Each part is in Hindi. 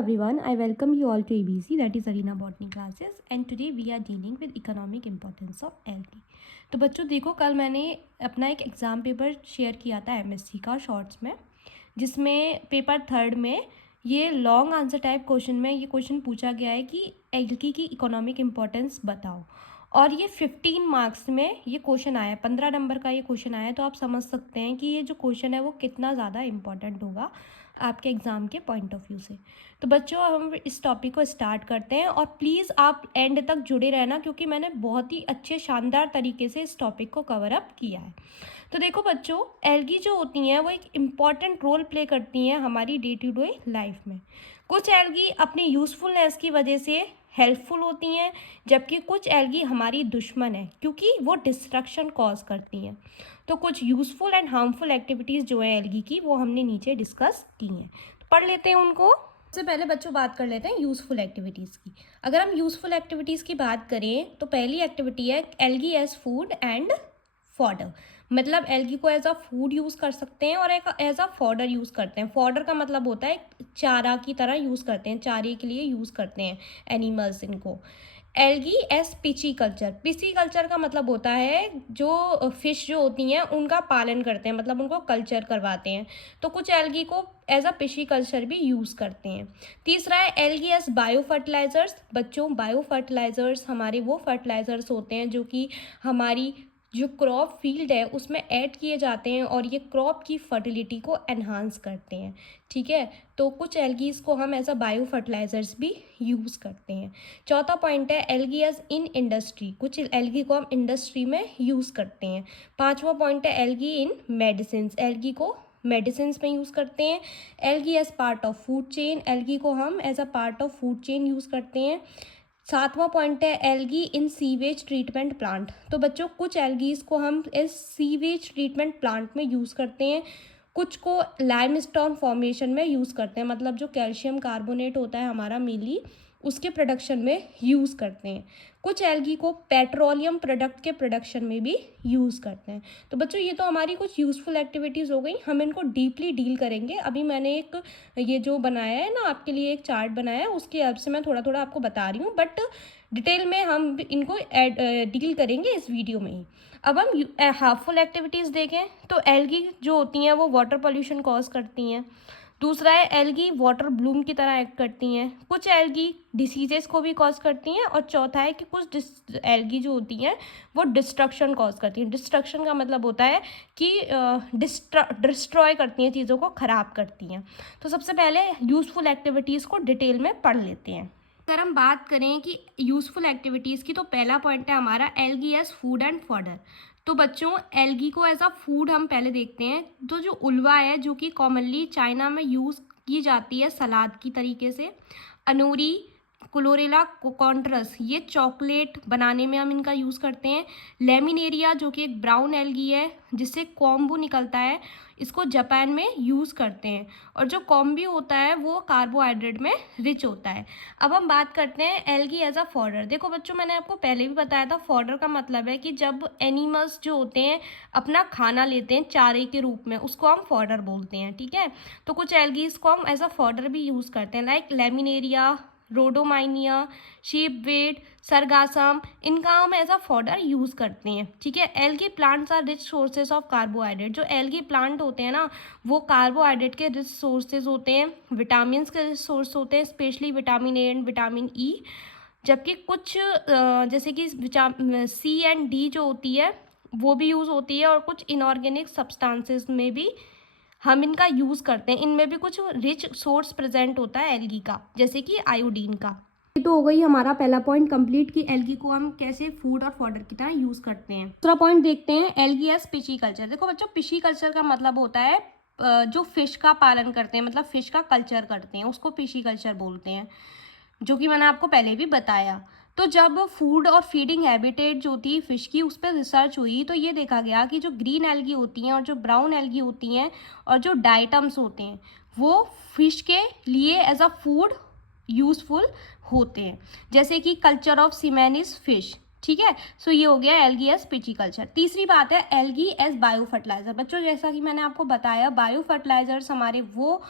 Everyone, I welcome you all to ABC, that is Arena Botany classes, and today we are dealing with economic importance of algae. तो बच्चों देखो, कल मैंने अपना एक एग्ज़ाम पेपर शेयर किया था एमएससी का शॉर्ट्स में, जिसमें पेपर थर्ड में ये लॉन्ग आंसर टाइप क्वेश्चन में ये क्वेश्चन पूछा गया है कि एल्गी की इकोनॉमिक इम्पोर्टेंस बताओ। और ये 15 मार्क्स में ये क्वेश्चन आया, 15 नंबर का ये क्वेश्चन आया। तो आप समझ सकते हैं कि ये जो क्वेश्चन है वो कितना ज़्यादा इम्पॉर्टेंट होगा आपके एग्ज़ाम के पॉइंट ऑफ व्यू से। तो बच्चों हम इस टॉपिक को स्टार्ट करते हैं, और प्लीज़ आप एंड तक जुड़े रहना, क्योंकि मैंने बहुत ही अच्छे शानदार तरीके से इस टॉपिक को कवर अप किया है। तो देखो बच्चों, एल्गी जो होती हैं वो एक इम्पॉर्टेंट रोल प्ले करती हैं हमारी डे टू डे लाइफ में। कुछ एल्गी अपनी यूज़फुलनेस की वजह से हेल्पफुल होती हैं, जबकि कुछ एल्गी हमारी दुश्मन है क्योंकि वो डिस्ट्रक्शन कॉज करती हैं। तो कुछ यूज़फुल एंड हार्मफुल एक्टिविटीज़ जो है एल्गी की, वो हमने नीचे डिस्कस की हैं। तो पढ़ लेते हैं उनको। सबसे पहले बच्चों बात कर लेते हैं यूज़फुल एक्टिविटीज़ की। अगर हम यूज़फुल एक्टिविटीज़ की बात करें तो पहली एक्टिविटी है algae as food and fodder. मतलब एल्गी को एज अ फूड यूज़ कर सकते हैं और एक एज अ फॉडर यूज़ करते हैं। फॉडर का मतलब होता है चारा की तरह यूज़ करते हैं, चारे के लिए यूज़ करते हैं एनिमल्स इनको। Algae S पिशीकल्चर। पिशीकल्चर का मतलब होता है जो फिश जो होती हैं उनका पालन करते हैं, मतलब उनको कल्चर करवाते हैं। तो कुछ एल्गी को एज अ पिशीकल्चर भी यूज़ करते हैं। तीसरा है एल्गी एस बायो फर्टिलाइजर्स। बच्चों बायो फर्टिलाइजर्स हमारे वो फर्टिलाइजर्स होते हैं जो कि हमारी जो क्रॉप फील्ड है उसमें ऐड किए जाते हैं और ये क्रॉप की फर्टिलिटी को एनहांस करते हैं। ठीक है, तो कुछ एल्गीज को हम एज अ बायो फर्टिलाइजर्स भी यूज़ करते हैं। चौथा पॉइंट है एल्गी एज इन इंडस्ट्री। कुछ एल्गी को हम इंडस्ट्री में यूज़ करते हैं। पांचवा पॉइंट है एल्गी इन मेडिसिन। एल्गी को मेडिसिन में यूज़ करते हैं। Algae as part of food chain. Algae को हम as a part of food chain use करते हैं। सातवां पॉइंट है algae in sewage treatment plant. तो बच्चों कुछ एल्गीज को हम इस सीवेज ट्रीटमेंट प्लांट में यूज़ करते हैं, कुछ को लाइमस्टोन फॉर्मेशन में यूज़ करते हैं, मतलब जो कैल्शियम कार्बोनेट होता है हमारा मेनली उसके प्रोडक्शन में यूज़ करते हैं। कुछ एल्गी को पेट्रोलियम प्रोडक्ट के प्रोडक्शन में भी यूज़ करते हैं। तो बच्चों ये तो हमारी कुछ यूज़फुल एक्टिविटीज़ हो गई, हम इनको डीपली डील करेंगे। अभी मैंने एक ये जो बनाया है ना आपके लिए एक चार्ट बनाया है, उसकी हेल्प से मैं थोड़ा थोड़ा आपको बता रही हूँ, बट डिटेल में हम इनको डील करेंगे इस वीडियो में ही। अब हम हार्मफुल एक्टिविटीज़ देखें तो एल्गी जो होती हैं वो वाटर पोल्यूशन कॉज करती हैं। दूसरा है एल्गी वाटर ब्लूम की तरह एक्ट करती हैं। कुछ एल्गी डिसीजेस को भी कॉज करती हैं। और चौथा है कि कुछ एल्गी जो होती हैं वो डिस्ट्रक्शन कॉज करती हैं। डिस्ट्रक्शन का मतलब होता है कि डिस्ट्रॉय करती हैं, चीज़ों को ख़राब करती हैं। तो सबसे पहले यूज़फुल एक्टिविटीज़ को डिटेल में पढ़ लेते हैं। अगर हम बात करें कि यूज़फुल एक्टिविटीज़ की, तो पहला पॉइंट है हमारा algae as food and fodder. तो बच्चों एल्गी को एज अ फूड हम पहले देखते हैं। तो जो उल्वा है जो कि कॉमनली चाइना में यूज़ की जाती है सलाद की तरीके से। अनूरी क्लोरेला कॉन्ट्रस, ये चॉकलेट बनाने में हम इनका यूज़ करते हैं। लेमिनेरिया जो कि एक ब्राउन एल्गी है जिससे कॉम्बू निकलता है, इसको जापान में यूज़ करते हैं। और जो कॉम्बी होता है वो कार्बोहाइड्रेट में रिच होता है। अब हम बात करते हैं एल्गी एज अ फॉडर। देखो बच्चों मैंने आपको पहले भी बताया था, फॉडर का मतलब है कि जब एनिमल्स जो होते हैं अपना खाना लेते हैं चारे के रूप में, उसको हम फॉडर बोलते हैं। ठीक है, तो कुछ एल्गीज को हम एज अ फॉडर भी यूज़ करते हैं, लाइक लेमिनेरिया, रोडोमाइनिया, शीपवेट, सरगासम, इनका हम एज अ फॉडर यूज़ करते हैं। ठीक है, algae plants are rich sources of carbohydrate. जो एल्गी प्लांट होते हैं ना वो कार्बोहाइड्रेट के रिच सोर्सेज होते हैं, विटामिन के रिच सोर्स होते हैं, specially vitamin A and vitamin E. जबकि कुछ जैसे कि सी एंड डी जो होती है वो भी यूज़ होती है, और कुछ इनऑर्गेनिक सब्सटेंसेस में भी हम इनका यूज़ करते हैं। इनमें भी कुछ रिच सोर्स प्रेजेंट होता है एल्गी का, जैसे कि आयोडीन का। ये तो हो गई हमारा पहला पॉइंट कंप्लीट कि एल्गी को हम कैसे फूड और फॉडर की तरह यूज़ करते हैं। दूसरा पॉइंट देखते हैं एल्गी एज पिशीकल्चर। देखो बच्चों पिशीकल्चर का मतलब होता है जो फिश का पालन करते हैं, मतलब फिश का कल्चर करते हैं, उसको पिशीकल्चर बोलते हैं, जो कि मैंने आपको पहले भी बताया। तो जब फूड और फीडिंग हैबिटेट जो होती है फिश की उस पर रिसर्च हुई तो ये देखा गया कि जो ग्रीन एल्गी होती हैं और जो ब्राउन एल्गी होती हैं और जो डाइटम्स होते हैं वो फिश के लिए एज अ फूड यूज़फुल होते हैं, जैसे कि कल्चर ऑफ सीमेनिस फिश। ठीक है, सो ये हो गया एल्गी एज पिशीकल्चर। तीसरी बात है एल्गी एज बायो फर्टिलाइजर। बच्चों जैसा कि मैंने आपको बताया बायो फर्टिलाइजर्स हमारे वो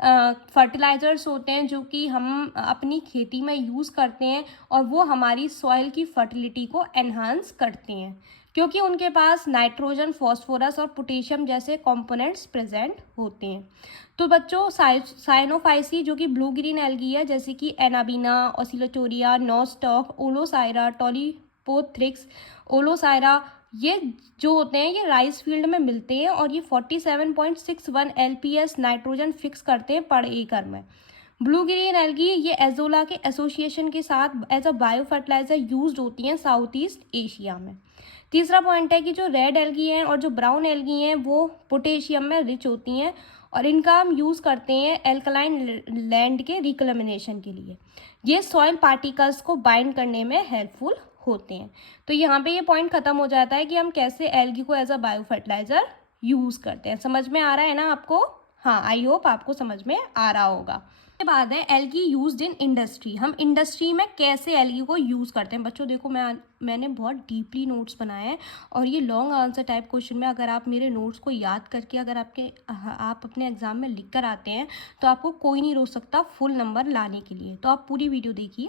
फर्टिलाइज़र्स होते हैं जो कि हम अपनी खेती में यूज़ करते हैं और वो हमारी सॉइल की फर्टिलिटी को एनहांस करते हैं, क्योंकि उनके पास नाइट्रोजन, फॉस्फोरस और पोटेशियम जैसे कंपोनेंट्स प्रेजेंट होते हैं। तो बच्चों साइनोफाइसी जो कि ब्लू ग्रीन एल्गी है, जैसे कि एनाबीना, ओसिलोटोरिया, नोस्टॉक, ओलोसाइरा, टॉलीपोथ्रिक्स, ओलोसाइरा, ये जो होते हैं ये राइस फील्ड में मिलते हैं और ये 47.61 LPS नाइट्रोजन फिक्स करते हैं पर एकड़ में। ब्लू ग्रीन एल्गी ये एजोला के एसोसिएशन के साथ as a bio fertilizer use होती हैं साउथ ईस्ट एशिया में। तीसरा पॉइंट है कि जो रेड एल्गी हैं और जो ब्राउन एल्गी हैं वो पोटेशियम में रिच होती हैं और इनका हम यूज़ करते हैं एल्कलाइन लैंड के रिकलमिनेशन के लिए। ये सॉइल पार्टिकल्स को बाइंड करने में हेल्पफुल होते हैं। तो यहाँ पे ये पॉइंट ख़त्म हो जाता है कि हम कैसे एल्गी को as a bio fertilizer use करते हैं। समझ में आ रहा है ना आपको? हाँ, आई होप आपको समझ में आ रहा होगा। के बाद है एल्गी यूज्ड इन इंडस्ट्री। हम इंडस्ट्री में कैसे एल्गी को यूज़ करते हैं। बच्चों देखो, मैंने बहुत डीपली नोट्स बनाए हैं और ये लॉन्ग आंसर टाइप क्वेश्चन में अगर आप मेरे नोट्स को याद करके अगर आप अपने एग्जाम में लिख कर आते हैं तो आपको कोई नहीं रोक सकता फुल नंबर लाने के लिए। तो आप पूरी वीडियो देखिए।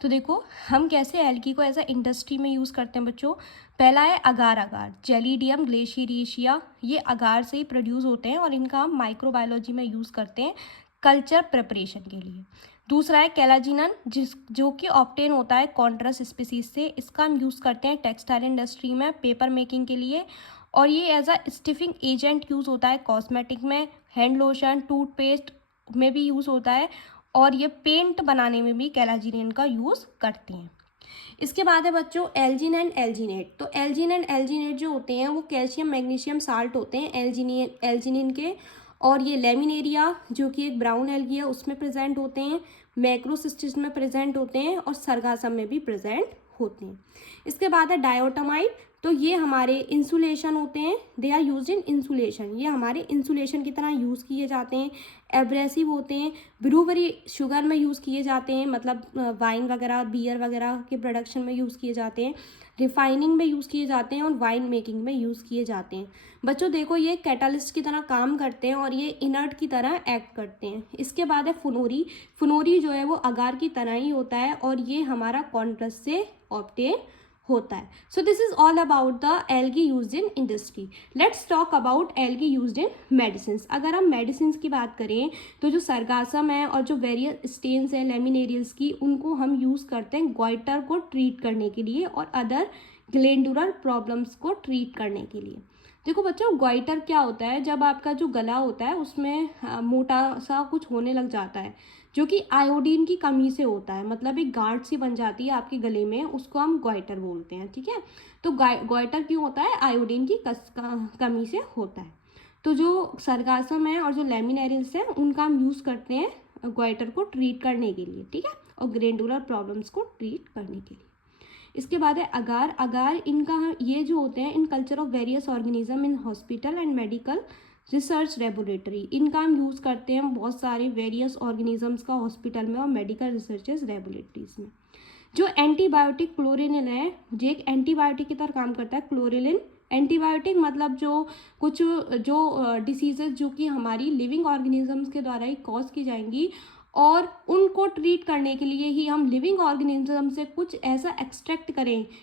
तो देखो हम कैसे एल्गी को एज अ इंडस्ट्री में यूज़ करते हैं बच्चों। पहला है अगार। अगार जेलिडियम ग्लेशियरिशिया, ये अगार से ही प्रोड्यूस होते हैं और इनका हम माइक्रोबायोलॉजी में यूज़ करते हैं कल्चर प्रिपरेशन के लिए। दूसरा है कैलाजिनन, जो कि ऑब्टेन होता है कॉन्ट्रस स्पीसीज से। इसका हम यूज़ करते हैं टेक्सटाइल इंडस्ट्री में पेपर मेकिंग के लिए और ये एज अ स्टिफिंग एजेंट यूज़ होता है कॉस्मेटिक में, हैंड लोशन, टूथपेस्ट में भी यूज़ होता है और ये पेंट बनाने में भी कैलाजिनन का यूज़ करते हैं। इसके बाद है बच्चों एल्जिन एंड एल्जिनेट। तो एल्जिन एंड एल्जिनेट जो होते हैं वो कैल्शियम मैग्नीशियम साल्ट होते हैं एल्जिनिन के, और ये लेमिनेरिया जो कि एक ब्राउन एल्गी है उसमें प्रेजेंट होते हैं, मैक्रोसिस्टिस में प्रेजेंट होते हैं और सरगासम में भी प्रेजेंट होते हैं। इसके बाद है डायोटामाइड। तो ये हमारे इंसुलेशन होते हैं, they are use in insulation, ये हमारे इंसुलेशन की तरह यूज़ किए जाते हैं। एब्रेसिव होते हैं, ब्रूवरी शुगर में यूज़ किए जाते हैं, मतलब वाइन वगैरह बियर वगैरह के प्रोडक्शन में यूज़ किए जाते हैं, रिफाइनिंग में यूज़ किए जाते हैं और वाइन मेकिंग में यूज़ किए जाते हैं। बच्चों देखो ये कैटालिस्ट की तरह काम करते हैं और ये इनर्ट की तरह एक्ट करते हैं। इसके बाद है फुनोरी। फुनोरी जो है वो अगार की तरह ही होता है और ये हमारा कॉन्ट्रस्ट से ऑब्टेन होता है। सो this is all about the algae used in industry. Let's talk about algae used in medicine. अगर हम मेडिसिन की बात करें तो जो सरगासम है और जो वेरियस स्टेन्स हैं लेमिनेरियल्स की, उनको हम यूज़ करते हैं गोइटर को ट्रीट करने के लिए और अदर ग्लैंडुलर प्रॉब्लम्स को ट्रीट करने के लिए। देखो बच्चों गोइटर क्या होता है, जब आपका जो गला होता है उसमें मोटा सा कुछ होने लग जाता है जो कि आयोडीन की कमी से होता है, मतलब एक गांठ सी बन जाती है आपके गले में, उसको हम गोइटर बोलते हैं। ठीक है, तो गोइटर क्यों होता है? आयोडीन की कमी से होता है। तो जो सरगासम है और जो लेमिनेरियल्स हैं उनका हम यूज़ करते हैं गोइटर को ट्रीट करने के लिए, ठीक है, और ग्लैंडुलर प्रॉब्लम्स को ट्रीट करने के लिए। इसके बाद है अगार। अगार इनका ये जो होते हैं in culture of various organism in hospital and medical research laboratory, इनका हम यूज़ करते हैं बहुत सारे वेरियस ऑर्गेनिजम्स का हॉस्पिटल में और मेडिकल रिसर्चेस लेबोरेटरीज में। जो एंटीबायोटिक क्लोरेलिन है, जो एक एंटीबायोटिक की तरह काम करता है। क्लोरेलिन एंटीबायोटिक मतलब जो कुछ जो डिसीजेज जो कि हमारी लिविंग ऑर्गेनिजम्स के द्वारा ही कॉज की जाएंगी और उनको ट्रीट करने के लिए ही हम लिविंग ऑर्गेनिज्म से कुछ ऐसा एक्सट्रैक्ट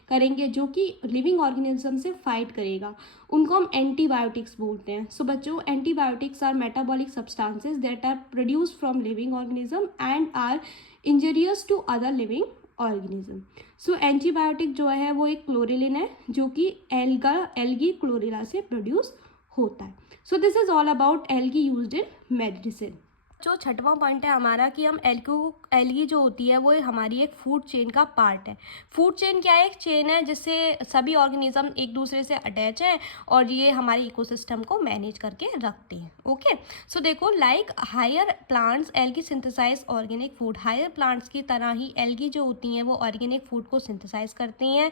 करेंगे जो कि लिविंग ऑर्गेनिज्म से फाइट करेगा, उनको हम एंटीबायोटिक्स बोलते हैं। सो बच्चों antibiotics are metabolic substances that are produced from living organism and are injurious to other living organism. So antibiotic जो है वो एक क्लोरेलिन है जो कि एल्गी क्लोरेला से प्रोड्यूस होता है। सो this is all about algae used in medicine. जो छठवां पॉइंट है हमारा कि हम एल्गी जो होती है वो हमारी एक फूड चेन का पार्ट है। फूड चेन क्या है? एक चेन है जिससे सभी ऑर्गेनिज्म एक दूसरे से अटैच हैं और ये हमारे इकोसिस्टम को मैनेज करके रखते हैं। ओके, सो देखो like higher plants algae synthesize organic food. Higher plants की तरह ही एल्गी जो होती हैं वो ऑर्गेनिक फूड को सिंथेसाइज करती हैं।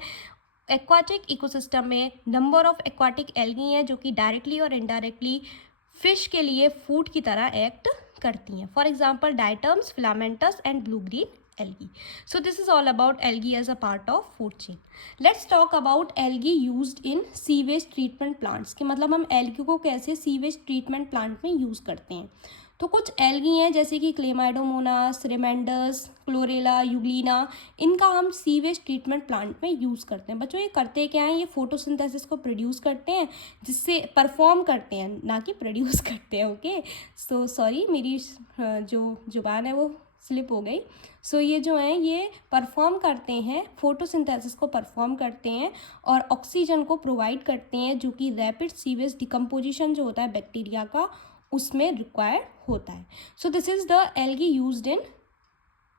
एक्वाटिक इकोसिस्टम में नंबर ऑफ एक्वाटिक एल्गी हैं जो कि डायरेक्टली और इनडायरेक्टली फिश के लिए फूड की तरह एक्ट करती हैं। For example diatoms, filamentous and blue green algae. So this is all about algae as a part of food chain. Let's talk about algae used in sewage treatment plants, कि मतलब हम एल्गी को कैसे सीवेज ट्रीटमेंट प्लांट में यूज़ करते हैं। तो कुछ एल्गी हैं जैसे कि क्लेमाइडोमोनास, रिमेंडर्स, क्लोरेला, यूग्लिना, इनका हम सीवेज ट्रीटमेंट प्लांट में यूज़ करते हैं। बच्चों ये करते क्या हैं, ये फोटोसिंथेसिस को प्रोड्यूस करते हैं, जिससे परफॉर्म करते हैं, ना कि प्रोड्यूस करते हैं। ओके, सो सॉरी, मेरी जो जुबान है वो स्लिप हो गई। सो ये जो है ये परफॉर्म करते हैं, फोटोसिंथेसिस को परफॉर्म करते हैं और ऑक्सीजन को प्रोवाइड करते हैं, जो कि रैपिड सीवेज डिकम्पोजिशन जो होता है बैक्टीरिया का, उसमें रिक्वायर्ड होता है। सो this is the algae used in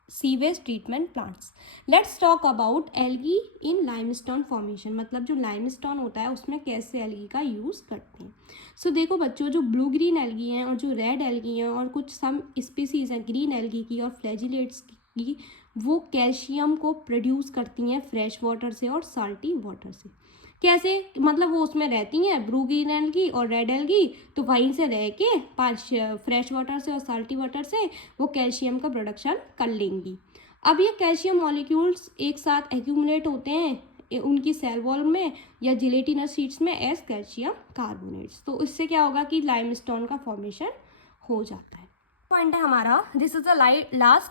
sewage treatment plants. Let's talk about algae in limestone formation, मतलब जो लाइमस्टोन होता है उसमें कैसे एल्गी का यूज़ करते हैं। सो देखो बच्चों, जो ब्लू ग्रीन एल्गी हैं और जो रेड एल्गी हैं और कुछ सम स्पीसीज हैं ग्रीन एल्गी की और फ्लैजिलेट्स की, वो कैल्शियम को प्रोड्यूस करती हैं फ्रेश वाटर से और साल्टी वाटर से। कैसे, मतलब वो उसमें रहती हैं ब्लू ग्रीन एल्गी और रेड एल्गी, तो वहीं से रह के फ्रेश वाटर से और साल्टी वाटर से वो कैल्शियम का प्रोडक्शन कर लेंगी। अब ये कैल्शियम मॉलिक्यूल्स एक साथ एक्यूमुलेट होते हैं उनकी सेल वॉल में या जिलेटिनस शीट्स में एज कैल्शियम कार्बोनेट्स। तो इससे क्या होगा कि लाइमस्टोन का फॉर्मेशन हो जाता है। पॉइंट है हमारा, this is the last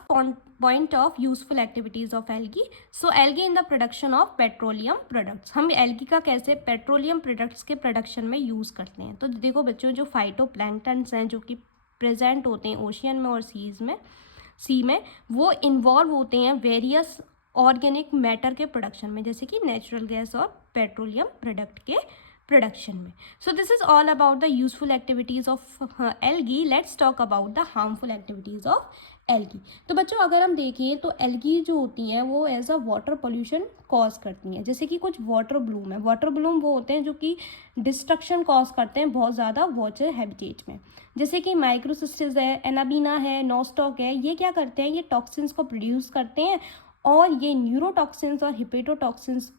point of useful activities of algae. So algae in the production of petroleum products, हम एल्गी का कैसे पेट्रोलियम प्रोडक्ट्स के प्रोडक्शन में यूज़ करते हैं। तो देखो बच्चों, जो फाइटोप्लैंक्टन्स हैं जो कि प्रेजेंट होते हैं ओशियन में और सी में, वो इन्वॉल्व होते हैं वेरियस ऑर्गेनिक मैटर के प्रोडक्शन में, जैसे कि नेचुरल गैस और पेट्रोलियम प्रोडक्ट के प्रोडक्शन में। सो this is all about the useful activities of algae. Let's talk about the harmful activities of algae. तो बच्चों अगर हम देखें तो एल्गी जो होती हैं वो as a water pollution cause करती हैं, जैसे कि कुछ वाटर ब्लूम है। वाटर ब्लूम वो होते हैं जो कि डिस्ट्रक्शन कॉज करते हैं बहुत ज़्यादा वाटर हैबिटेट में, जैसे कि माइक्रोसिस्टिस है, एनाबीना है, नोस्टॉक है। ये क्या करते हैं, ये टॉक्सिन्स को प्रोड्यूस करते हैं और ये न्यूरोटॉक्सिन्स और हिपेटोटॉक्सिन्स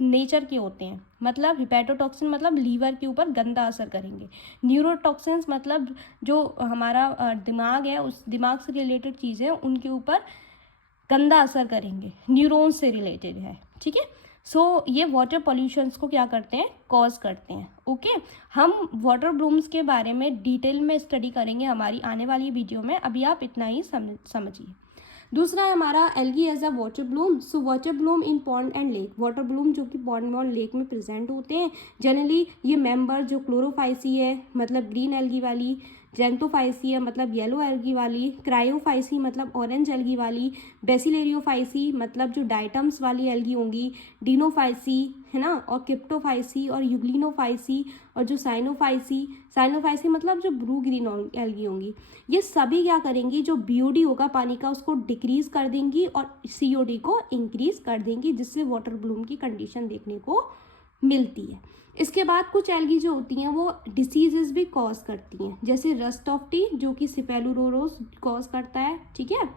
नेचर के होते हैं। मतलब हिपेटोटॉक्सिन मतलब लीवर के ऊपर गंदा असर करेंगे, न्यूरोटॉक्सिन्स मतलब जो हमारा दिमाग है, उस दिमाग से रिलेटेड चीज़ें उनके ऊपर गंदा असर करेंगे, न्यूरॉन्स से रिलेटेड है। ठीक है, सो ये वाटर पॉल्यूशंस को क्या करते हैं, कॉज करते हैं। ओके, हम वाटर ब्लूम्स के बारे में डिटेल में स्टडी करेंगे हमारी आने वाली वीडियो में, अभी आप इतना ही समझिए। दूसरा है हमारा algae as a water bloom. So water bloom in pond and lake, water bloom जो कि पॉन्ड में और लेक में प्रेजेंट होते हैं। जनरली ये मेंबर जो क्लोरोफाइसी है मतलब ग्रीन एल्गी वाली, जेंटोफाइसी है मतलब येलो एल्गी वाली, क्रायोफाइसी मतलब ऑरेंज एल्गी वाली, बेसिलेरियोफाइसी मतलब जो डाइटम्स वाली एल्गी होंगी, डिनोफाइसी है ना, और क्रिप्टोफाइसी और यूग्लिनोफाइसी, और जो साइनोफाइसी मतलब जो ब्लू ग्रीन एल्गी होंगी। ये सभी क्या करेंगी, जो बीओडी होगा पानी का उसको डिक्रीज कर देंगी और सीओडी को इंक्रीज कर देंगी, जिससे वाटर ब्लूम की कंडीशन देखने को मिलती है। इसके बाद कुछ एल्गी जो होती हैं वो डिसीजेस भी कॉज करती हैं, जैसे रस्ट ऑफ टी जो कि सिपेलुरोरोस कॉज करता है। ठीक है,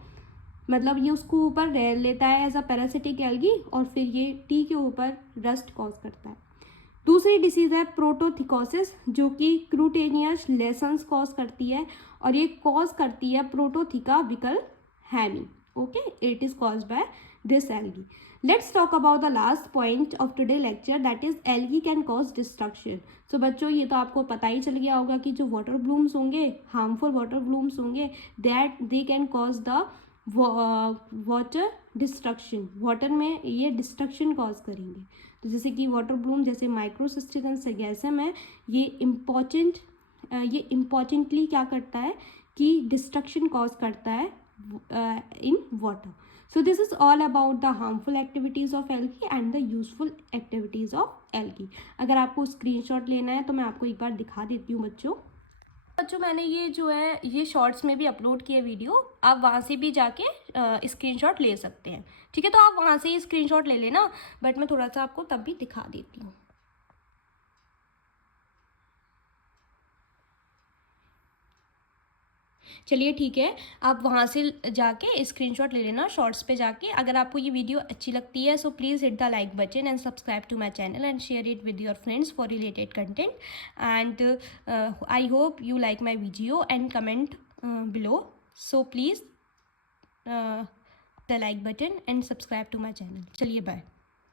मतलब ये उसको ऊपर रह लेता है एज अ पैरासिटिक एल्गी और फिर ये टी के ऊपर रस्ट कॉज करता है। दूसरी डिसीज है प्रोटोथिकोसिस जो कि क्रूटेनियस लेसन्स कॉज करती है और ये कॉज करती है prototheca wickerhamii. Okay, it is cause by this algae. Let's talk about the last point of today lecture, that is algae can cause destruction. So बच्चों ये तो आपको पता ही चल गया होगा कि जो वाटर ब्लूम्स होंगे, हार्मफुल वाटर ब्लूम्स होंगे, that they can cause the water destruction, water में ये डिस्ट्रक्शन कॉज करेंगे। तो जैसे कि वाटर ब्लूम जैसे माइक्रोसिस्टिकन सेगेसम है, ये इम्पॉर्टेंटली क्या करता है कि डिस्ट्रक्शन कॉज करता है in water. So this is all about the harmful activities of algae and the useful activities of algae. अगर आपको स्क्रीनशॉट लेना है तो मैं आपको एक बार दिखा देती हूँ बच्चों मैंने ये जो है ये शॉर्ट्स में भी अपलोड किए वीडियो, आप वहाँ से भी जाके स्क्रीनशॉट ले सकते हैं। ठीक है, तो आप वहाँ से ही स्क्रीनशॉट ले लेना, बट मैं थोड़ा सा आपको तब भी दिखा देती हूँ। चलिए ठीक है, आप वहाँ से जाके स्क्रीनशॉट ले लेना शॉर्ट्स पे जाके। अगर आपको ये वीडियो अच्छी लगती है so please hit the like button and subscribe to my channel and share it with your friends for related content and I hope you like my video and comment below. So please the like button and subscribe to my channel. चलिए बाय।